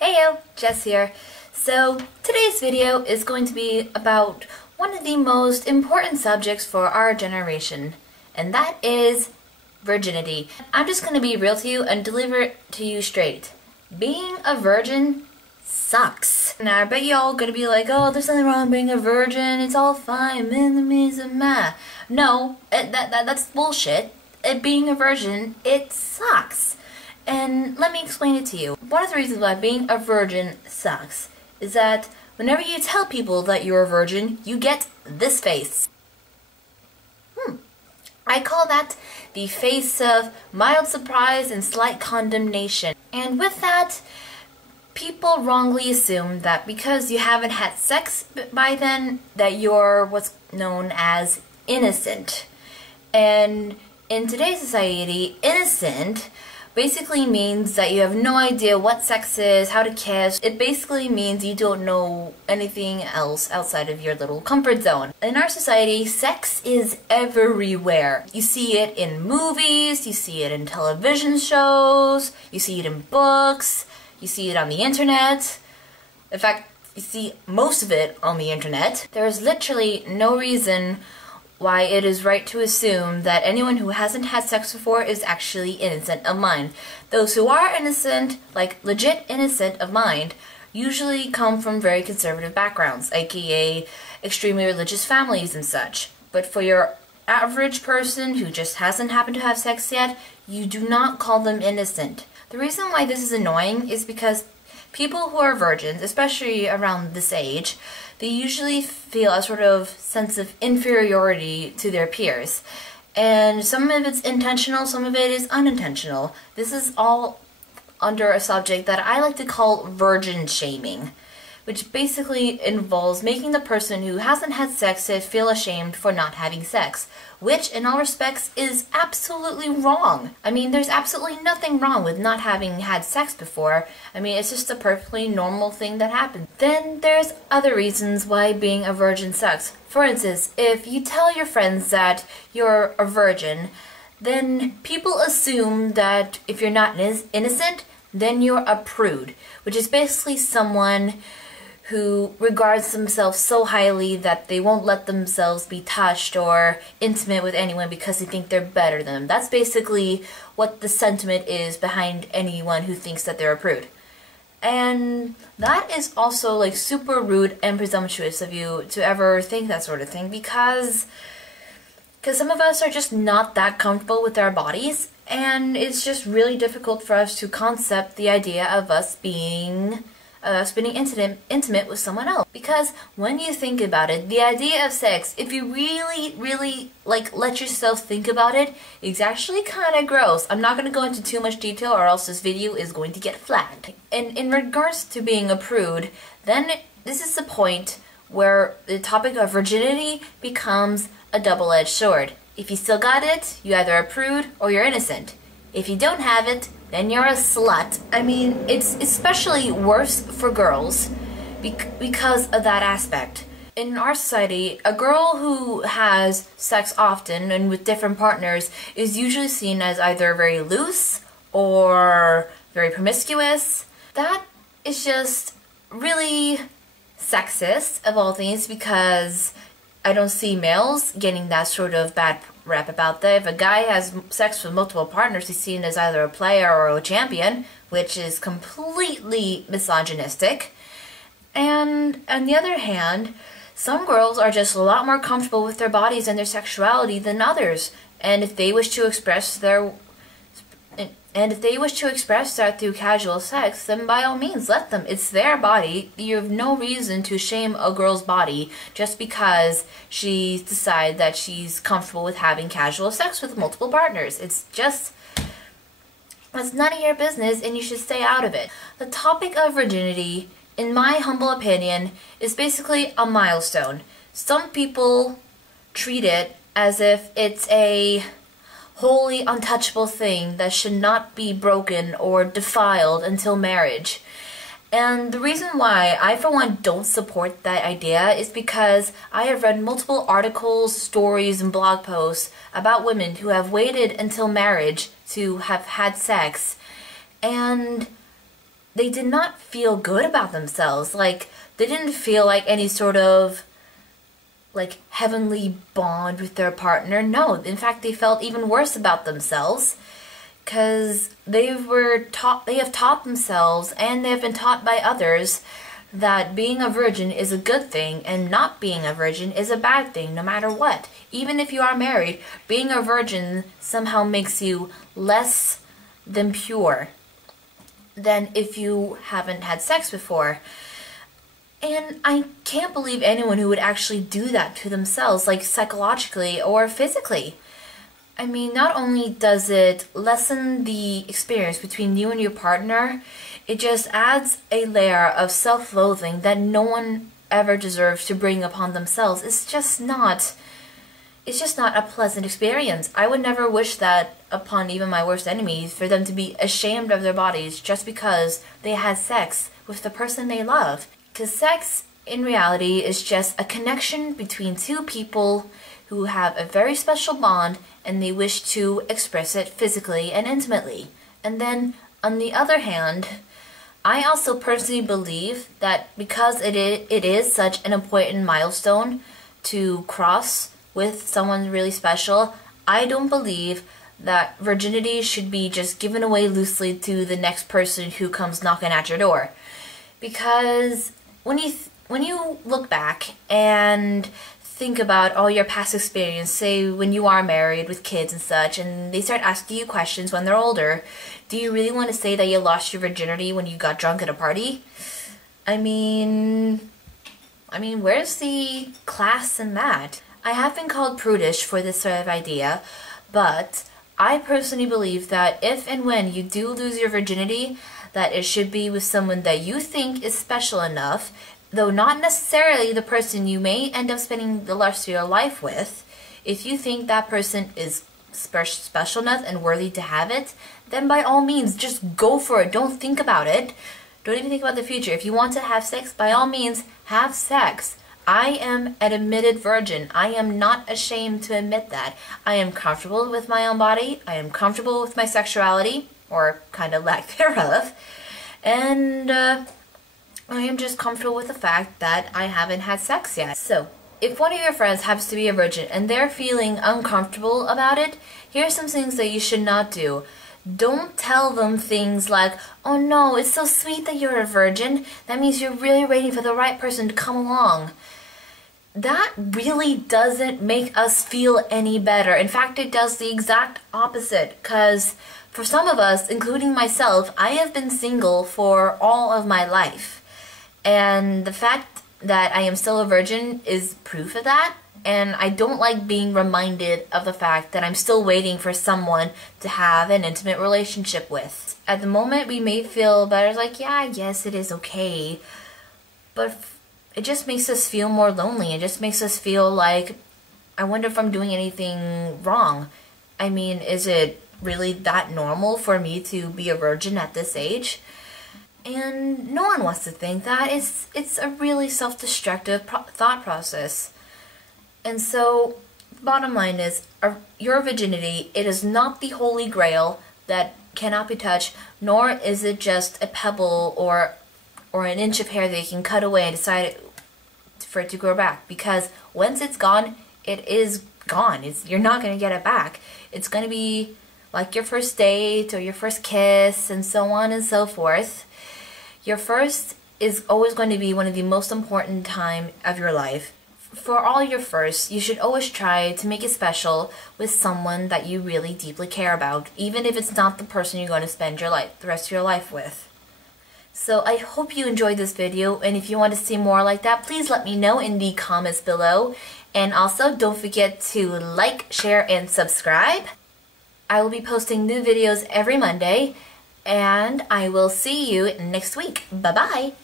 Heyo, Jess here. So today's video is going to be about one of the most important subjects for our generation, and that is virginity. I'm just going to be real to you and deliver it to you straight. Being a virgin sucks. Now I bet y'all gonna be like, oh, there's nothing wrong with being a virgin, it's all fine, no, that's bullshit. Being a virgin, it sucks. And let me explain it to you. One of the reasons why being a virgin sucks is that whenever you tell people that you're a virgin, you get this face. I call that the face of mild surprise and slight condemnation. And with that, people wrongly assume that because you haven't had sex by then, that you're what's known as innocent. And in today's society, innocent basically means that you have no idea what sex is, how to kiss. It basically means you don't know anything else outside of your little comfort zone. In our society, sex is everywhere. You see it in movies, you see it in television shows, you see it in books, you see it on the internet. In fact, you see most of it on the internet. There is literally no reason why it is right to assume that anyone who hasn't had sex before is actually innocent of mind. Those who are innocent, like legit innocent of mind, usually come from very conservative backgrounds, aka extremely religious families and such. But for your average person who just hasn't happened to have sex yet, you do not call them innocent. The reason why this is annoying is because people who are virgins, especially around this age, they usually feel a sort of sense of inferiority to their peers. And some of it's intentional, some of it is unintentional. This is all under a subject that I like to call virgin shaming, which basically involves making the person who hasn't had sex feel ashamed for not having sex, which in all respects is absolutely wrong. I mean, there's absolutely nothing wrong with not having had sex before. I mean, it's just a perfectly normal thing that happens. Then there's other reasons why being a virgin sucks. For instance, if you tell your friends that you're a virgin, then people assume that if you're not innocent, then you're a prude, which is basically someone who regards themselves so highly that they won't let themselves be touched or intimate with anyone because they think they're better than them. That's basically what the sentiment is behind anyone who thinks that they're a prude. And that is also like super rude and presumptuous of you to ever think that sort of thing, because some of us are just not that comfortable with our bodies, and it's just really difficult for us to concept the idea of us being intimate with someone else. Because when you think about it, the idea of sex, if you really let yourself think about it, it's actually kind of gross. I'm not going to go into too much detail or else this video is going to get flagged. And in regards to being a prude, then this is the point where the topic of virginity becomes a double-edged sword. If you still got it, you're either a prude or you're innocent. If you don't have it, then you're a slut. I mean, it's especially worse for girls because of that aspect. In our society, a girl who has sex often and with different partners is usually seen as either very loose or very promiscuous. That is just really sexist of all things, because I don't see males getting that sort of bad rap about that. If a guy has sex with multiple partners, he's seen as either a player or a champion, which is completely misogynistic. And on the other hand, some girls are just a lot more comfortable with their bodies and their sexuality than others. And if they wish to express that through casual sex, then by all means, let them. It's their body. You have no reason to shame a girl's body just because she decides that she's comfortable with having casual sex with multiple partners. It's none of your business, and you should stay out of it. The topic of virginity, in my humble opinion, is basically a milestone. Some people treat it as if it's a wholly untouchable thing that should not be broken or defiled until marriage. And the reason why I, for one, don't support that idea is because I have read multiple articles, stories, and blog posts about women who have waited until marriage to have had sex, and they did not feel good about themselves. Like, they didn't feel like any sort of like heavenly bond with their partner. No, in fact, they felt even worse about themselves because they have taught themselves, and they have been taught by others, that being a virgin is a good thing and not being a virgin is a bad thing, no matter what. Even if you are married, being a virgin somehow makes you less than pure than if you haven't had sex before. And I can't believe anyone who would actually do that to themselves, like psychologically or physically. I mean, not only does it lessen the experience between you and your partner, it just adds a layer of self-loathing that no one ever deserves to bring upon themselves. It's just not a pleasant experience. I would never wish that upon even my worst enemies, for them to be ashamed of their bodies just because they had sex with the person they love. Because sex, in reality, is just a connection between two people who have a very special bond, and they wish to express it physically and intimately. And then, on the other hand, I also personally believe that because it is such an important milestone to cross with someone really special, I don't believe that virginity should be just given away loosely to the next person who comes knocking at your door. Because when you look back and think about all your past experience, say when you are married with kids and such, and they start asking you questions when they're older, do you really want to say that you lost your virginity when you got drunk at a party? I mean, where's the class in that? I have been called prudish for this sort of idea, but I personally believe that if and when you do lose your virginity, that it should be with someone that you think is special enough, though not necessarily the person you may end up spending the rest of your life with. If you think that person is special enough and worthy to have it, then by all means, just go for it. Don't think about it. Don't even think about the future. If you want to have sex, by all means, have sex. I am an admitted virgin. I am not ashamed to admit that. I am comfortable with my own body. I am comfortable with my sexuality, or kind of lack thereof. And I am just comfortable with the fact that I haven't had sex yet. So, if one of your friends happens to be a virgin and they're feeling uncomfortable about it, here's some things that you should not do. Don't tell them things like, oh no, it's so sweet that you're a virgin. That means you're really waiting for the right person to come along. That really doesn't make us feel any better. In fact, it does the exact opposite, because for some of us, including myself, I have been single for all of my life. And the fact that I am still a virgin is proof of that. And I don't like being reminded of the fact that I'm still waiting for someone to have an intimate relationship with. At the moment, we may feel better, like, yeah, I guess it is okay. But it just makes us feel more lonely. It just makes us feel like, I wonder if I'm doing anything wrong. I mean, is it really that normal for me to be a virgin at this age? And no one wants to think that. It's a really self-destructive thought process. And so, bottom line is, your virginity, it is not the holy grail that cannot be touched, nor is it just a pebble or an inch of hair that you can cut away and decide for it to grow back. Because once it's gone, it is gone. You're not going to get it back. It's going to be like your first date or your first kiss and so on and so forth. Your first is always going to be one of the most important time of your life. For all your firsts, you should always try to make it special with someone that you really deeply care about, even if it's not the person you're going to spend the rest of your life with. So I hope you enjoyed this video, and if you want to see more like that, please let me know in the comments below. And also, don't forget to like, share, and subscribe. I will be posting new videos every Monday, and I will see you next week. Bye-bye!